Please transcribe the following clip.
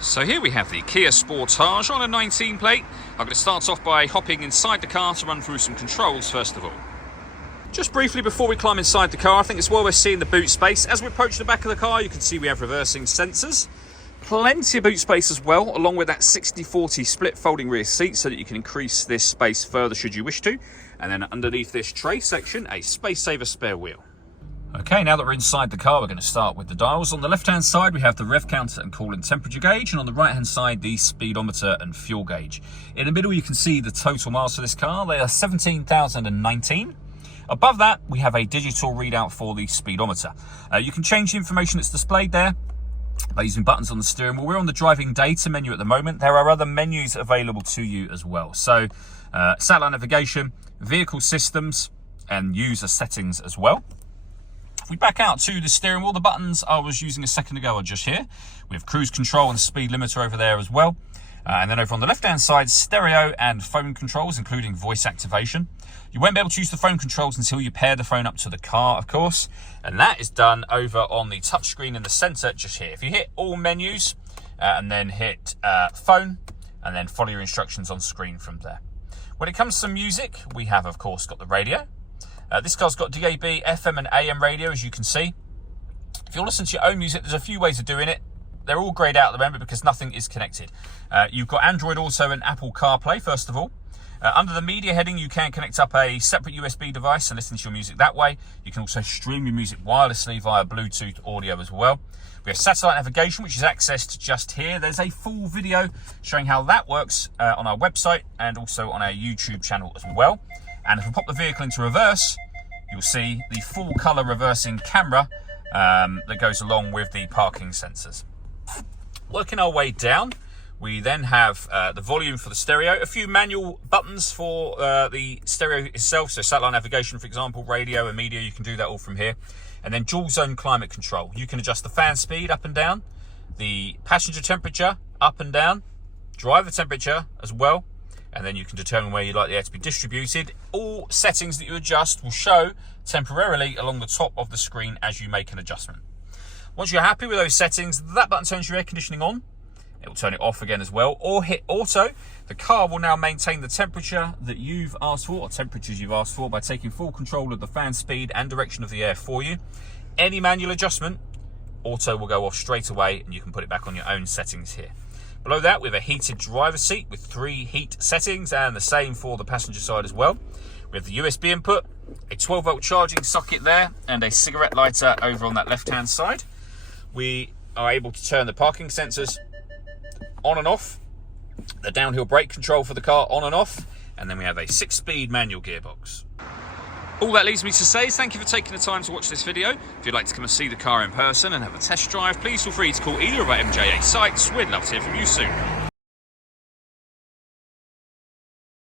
So here we have the Kia Sportage on a 19 plate. I'm going to start off by hopping inside the car to run through some controls first of all. Just briefly before we climb inside the car, I think it's well worth seeing the boot space. As we approach the back of the car, you can see we have reversing sensors. Plenty of boot space as well, along with that 60-40 split folding rear seat so that you can increase this space further should you wish to. And then underneath this tray section, a space saver spare wheel. Okay, now that we're inside the car, we're going to start with the dials. On the left-hand side, we have the rev counter and coolant temperature gauge, and on the right-hand side, the speedometer and fuel gauge. In the middle, you can see the total miles for this car. They are 17,019. Above that, we have a digital readout for the speedometer. You can change the information that's displayed there by using buttons on the steering wheel. We're on the driving data menu at the moment. There are other menus available to you as well. So, satellite navigation, vehicle systems, and user settings as well. If we back out to the steering wheel, the buttons I was using a second ago are just here. We have cruise control and speed limiter over there as well. And then over on the left-hand side, stereo and phone controls, including voice activation. You won't be able to use the phone controls until you pair the phone up to the car, of course. And that is done over on the touchscreen in the center just here. If you hit all menus and then hit phone, and then follow your instructions on screen from there. When it comes to music, we have, of course, got the radio. This car's got DAB, FM and AM radio, as you can see. If you'll listen to your own music, there's a few ways of doing it. They're all grayed out at the moment because nothing is connected. You've got Android Auto and Apple CarPlay, first of all. Under the media heading, you can connect up a separate USB device and listen to your music that way. You can also stream your music wirelessly via Bluetooth audio as well. We have satellite navigation, which is accessed just here. There's a full video showing how that works on our website and also on our YouTube channel as well. And if we pop the vehicle into reverse, you'll see the full color reversing camera that goes along with the parking sensors. Working our way down, we then have the volume for the stereo, a few manual buttons for the stereo itself, so satellite navigation, for example, radio and media, you can do that all from here. And then dual zone climate control. You can adjust the fan speed up and down, the passenger temperature up and down, driver temperature as well, and then you can determine where you'd like the air to be distributed. All settings that you adjust will show temporarily along the top of the screen as you make an adjustment. Once you're happy with those settings, that button turns your air conditioning on. It will turn it off again as well, or hit auto. The car will now maintain the temperature that you've asked for, or temperatures you've asked for, by taking full control of the fan speed and direction of the air for you. Any manual adjustment, auto will go off straight away and you can put it back on your own settings here. Below that, we have a heated driver's seat with 3 heat settings, and the same for the passenger side as well. We have the USB input, a 12-volt charging socket there, and a cigarette lighter over on that left-hand side. We are able to turn the parking sensors on and off, the downhill brake control for the car on and off, and then we have a 6-speed manual gearbox. All that leaves me to say is thank you for taking the time to watch this video. If you'd like to come and see the car in person and have a test drive, please feel free to call either of our MJA sites. We'd love to hear from you soon.